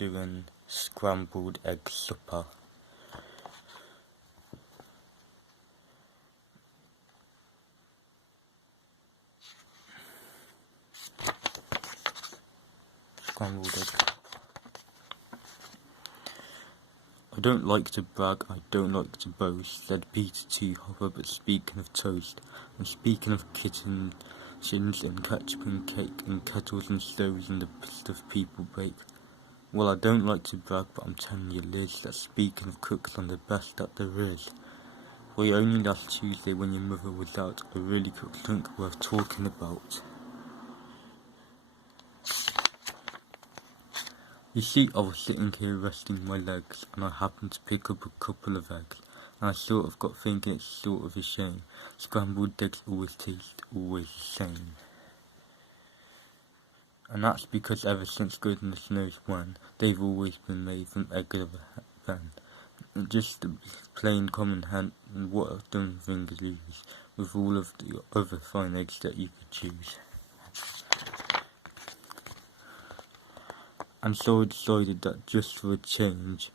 doing scrambled egg supper. Scrambled egg. I don't like to brag, I don't like to boast, said Peter T. Hopper, but speaking of toast, and speaking of kittens and ketchup and cake and kettles and stoves and the stuff people bake, well, I don't like to brag, but I'm telling you, Liz, that speaking of cooks, I'm the best that there is. Well, only last Tuesday when your mother was out, a really cooked drink worth talking about. You see, I was sitting here resting my legs, and I happened to pick up a couple of eggs, and I sort of got thinking it's sort of a shame. Scrambled eggs always taste always the same. And that's because ever since goodness knows when, they've always been made from egg of a hen. Just a plain common hen, and what a dumb thing to lose, with all of the other fine eggs that you could choose. And so I decided that just for a change,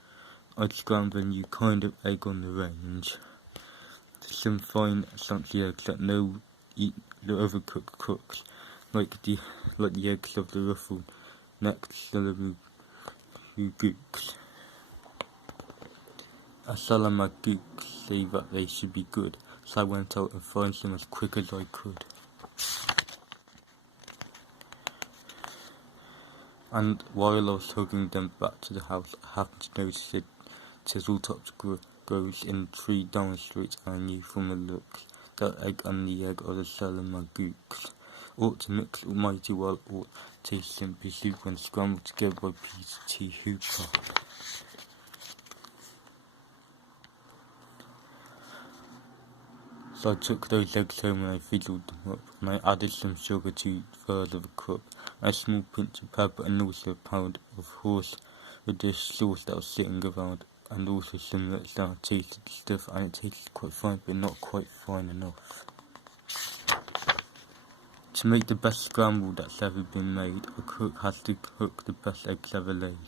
I'd scramble a new kind of egg on the range. Some fine fancy eggs that no other cook cooks, like the eggs of the ruffled necked Salamagoose. A Salamagoose say that they should be good, so I went out and found some as quick as I could. And while I was hugging them back to the house, I happened to notice a Tizzle-tops grows in 3 down the street, and I knew from the looks that egg and the egg of the Salamagoose ought to mix mighty well, or taste simply soup when scrambled together by Peter T. Hooper. So I took those eggs home and I fizzled them up, and I added some sugar to 1/3 of a cup, and a small pinch of pepper, and also a pound of horseradish sauce that was sitting around, and also some nuts that I tasted stuff, and it tasted quite fine, but not quite fine enough. To make the best scramble that's ever been made, a cook has to cook the best eggs ever laid.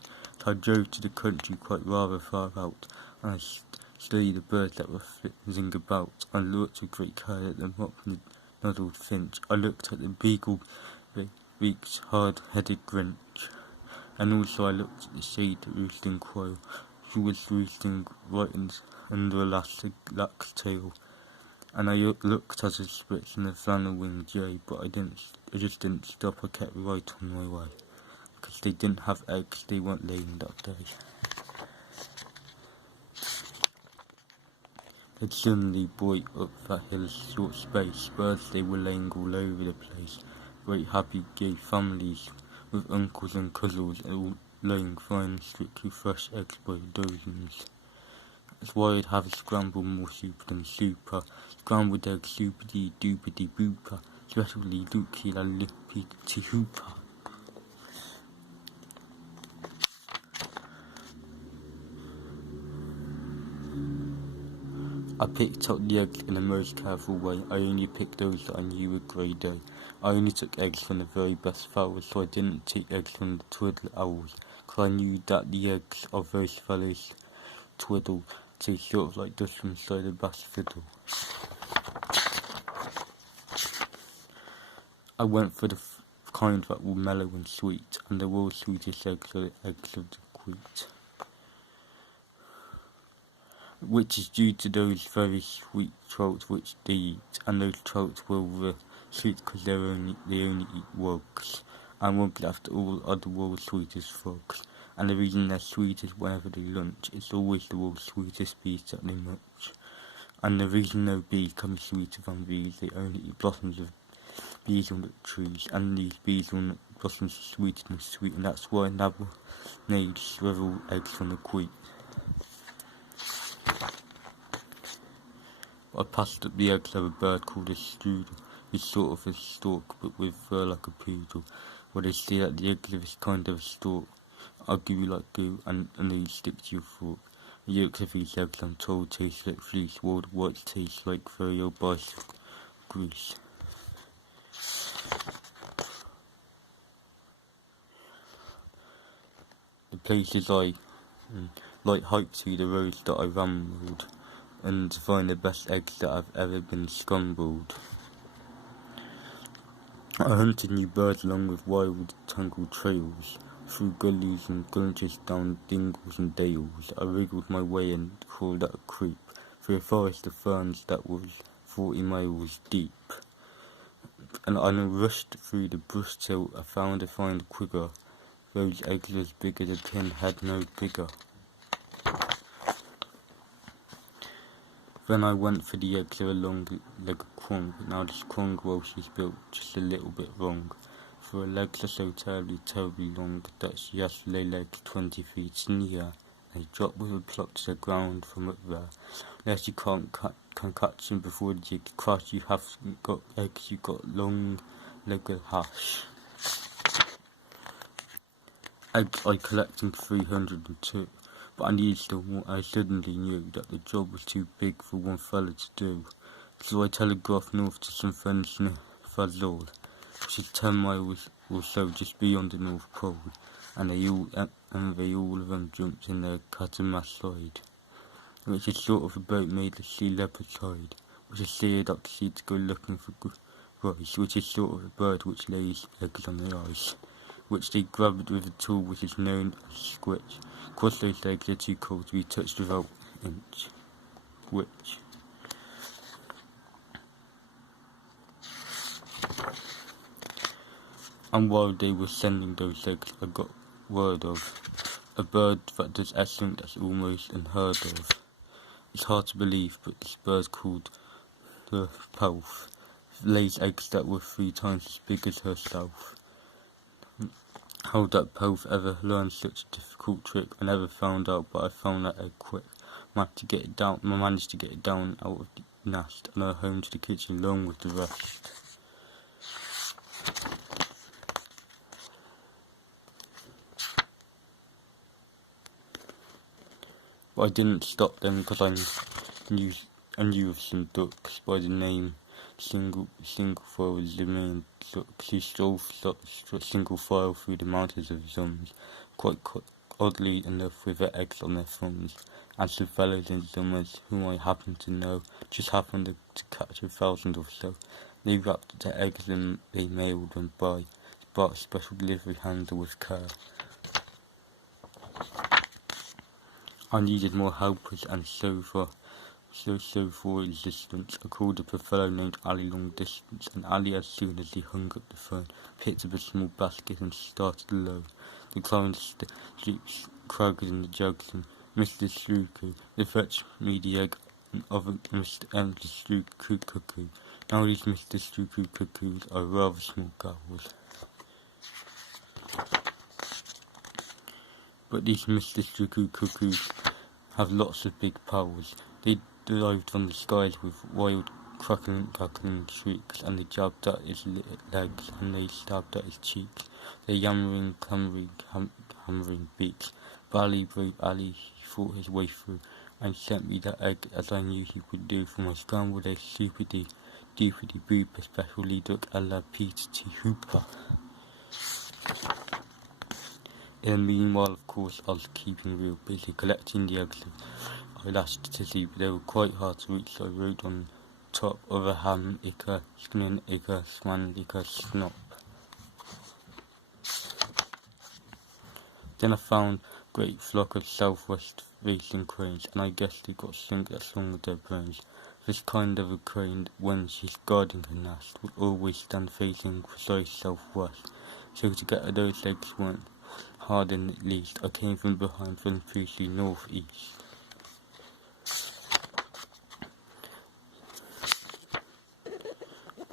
So I drove to the country quite rather far out, and I studied the birds that were flitting about. I looked with great care at the mock-noddled finch. I looked at the beak's hard-headed grinch, and also I looked at the shade roosting quail, who was roosting right under a lax tail. And I looked at a spritz and a flannel-winged jay, but I just didn't stop. I kept right on my way, because they didn't have eggs, they weren't laying that day. They'd suddenly brought up that hill's short space, birds they were laying all over the place, great happy gay families, with uncles and cousins, all laying fine, strictly fresh eggs by dozens. That's why I'd have a scrambled more super than super. Scrambled egg soupity doopity booper. Especially looky la lippy to hooper. I picked out the eggs in the most careful way. I only picked those that I knew were grade A. I only took eggs from the very best fowls, so I didn't take eggs from the twiddle owls, because I knew that the eggs of those fellows twiddle. Tastes sort of like dust from inside a bass fiddle. I went for the kind that were mellow and sweet, and the world's sweetest eggs are the eggs of the queet, which is due to those very sweet trouts which they eat, and those trouts were sweet because they only eat wugs, and wugs after all are the world's sweetest frogs. And the reason they're sweet is whenever they lunch, it's always the world's sweetest bees that they munch. And the reason no bee can be sweeter than bees, they only eat blossoms of beesnut trees, and these beesnut blossoms are sweeter than sweet, and that's why neighs swivel eggs from the queen. I passed up the eggs of a bird called a strudel. He's sort of a stork, but with fur like a poodle. Well, they say that the eggs of this kind of a stork are gooey like goo, and they stick to your fork. The yolks of these eggs, I'm told, taste like fleece, while the whites taste like very old bicycle grease. The places like hike through the roads that I rambled, and to find the best eggs that have ever been scrambled. I hunted new birds along with wild, tangled trails, through gullies and gulches, down dingles and dales. I wriggled my way and crawled at a creep, through a forest of ferns that was 40 miles deep. And I rushed through the brush till I found a fine quigger. Those eggs as big as a pin had no bigger. Then I went for the eggs of a long-legged quong. Now this quong Welsh is built just a little bit wrong, for her legs are so terribly long that she has to lay legs 20 feet in the air, and they drop with a plop to the ground from up there. Unless you can catch them before the jig crash, you haven't got eggs, you got long-legged hash. Eggs I collected 302, but I needed still more. I suddenly knew that the job was too big for one fella to do, so I telegraphed north to some friends near Fazol, which is 10 miles or so just beyond the North Pole, and they all of them jumped in their catamaran slide, which is sort of a boat made of sea leopard hide, which is steered out to sea to go looking for rice, which is sort of a bird which lays eggs on the ice, which they grabbed with a tool which is known as squitch. Of course those legs are too cold to be touched without inch. Which. And while they were sending those eggs, I got word of a bird that does something that's almost unheard of. It's hard to believe, but this bird called the Pelf lays eggs that were 3 times as big as herself. How that Pelf ever learned such a difficult trick I never found out, but I found that egg quick. Managed to get it down out of the nest and home to the kitchen along with the rest. But I didn't stop them because I knew of some ducks by the name Single File was the main ducks who stole single file through the mountains of Zums, quite oddly enough with their eggs on their thumbs, and some fellows in Zummers whom I happened to know just happened to catch 1,000 or so. They wrapped their eggs and they mailed them by special delivery handler with care. I needed more helpers, and so for resistance, I called up a fellow named Ali long distance, and Ali, as soon as he hung up the phone, picked up a small basket and started alone. They climbed the steps, cragged in the jugs, and Mr. Sluku, they fetched me the egg of a Mr. Sluku cuckoo. Now these Mr. Sluku cuckoos are rather small cows. But these Mr. Sluku cuckoos have lots of big powers. They dived from the skies with wild crackling shrieks, and they jabbed at his legs, and they stabbed at his cheeks. Their yammering, hammering beaks. Brave Ali, he fought his way through, and sent me that egg as I knew he would do for my scrambled egg doopity booper specially duck a la Peter T. Hooper. In the meanwhile, of course, I was keeping real busy collecting the eggs I lashed to see, but they were quite hard to reach, so I wrote on top of a ham ika, sknin ika, swan ika, snop. Then I found a great flock of southwest facing cranes, and I guess they got something that's wrong with their brains. This kind of a crane, when she's guarding her nest, will always stand facing precise southwest, so to get at those eggs weren't hard in the least. I came from behind from precisely northeast.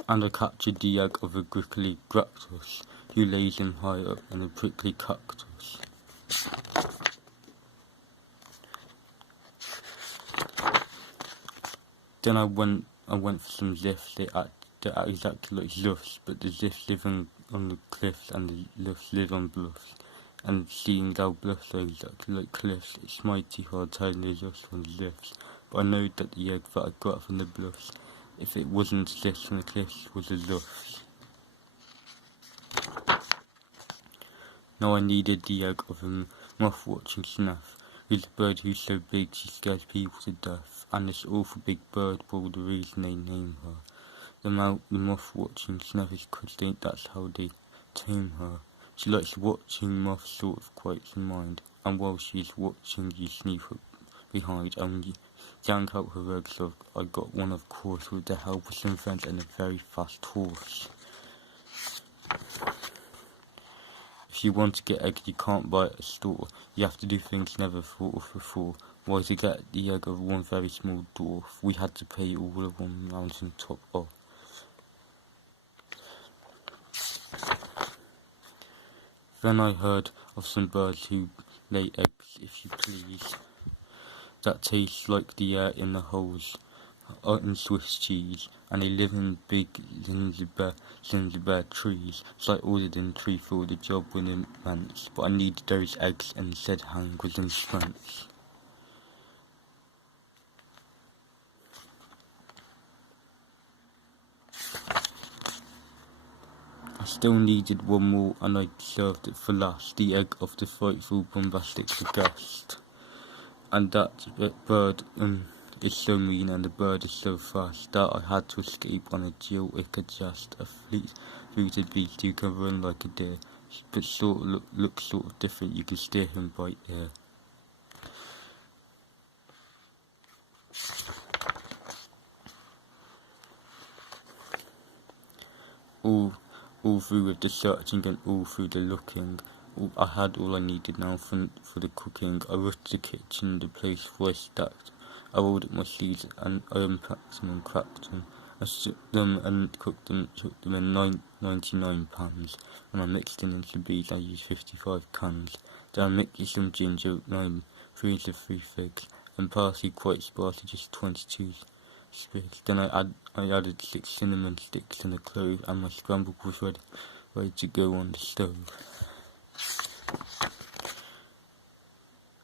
And I captured the egg of a grickly graptus, who lays him high up in a prickly cactus. Then I went for some ziffs. They're exactly like zuffs, but the ziffs live on the cliffs and the luffs live on bluffs. And seeing how bluffs are exactly like cliffs, it's mighty hard telling the zuffs from the ziffs. But I know that the egg that I got from the bluffs, if it wasn't ziffs from the cliffs, was a zuffs. Now I needed the egg of a Moth watching snuff. Who's a bird who's so big she scares people to death, and this awful big bird for the reason they name her. The moth watching snuff is 'cause that's how they tame her. She likes watching moths sort of quiets her mind, and while she's watching you sneak up behind and you yank out her eggs. So I got one, of course, with the help of some friends and a very fast horse. If you want to get eggs you can't buy at a store. You have to do things never thought of before. Why, to get the egg of one very small dwarf, we had to pay all of one mountain top off. Then I heard of some birds who lay eggs, if you please, that taste like the air in the holes in Swiss cheese, and they live in big gingerbread trees, so I ordered in tree for the job with immense, but I needed those eggs and said hang was in French. I still needed one more, and I served it for last, the egg of the frightful bombastic guest. And that bird is so mean, and the bird is so fast, that I had to escape on a Jill Icker, just a fleet-footed beast who can run like a deer, but looks sort of different. You can steer him by ear. All through with the searching and all through the looking, I had all I needed now for the cooking. I rushed to the kitchen, the place where I stacked. I rolled up my sleeves and I unpacked them and cracked them. I stripped them and cooked them in 99 pans. When I mixed in into bees, I used 55 cans. Then I mixed some ginger, 9 3 of 3 figs, and parsley quite sparsely, just 22 sprigs. Then I added 6 cinnamon sticks and a clove, and my scrambled was ready to go on the stove.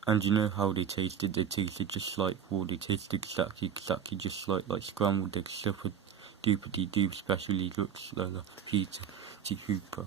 And you know how they tasted? They tasted just like water. They tasted exactly just like scrambled eggs. Super duper dee doo, especially looks like Peter T. Hooper.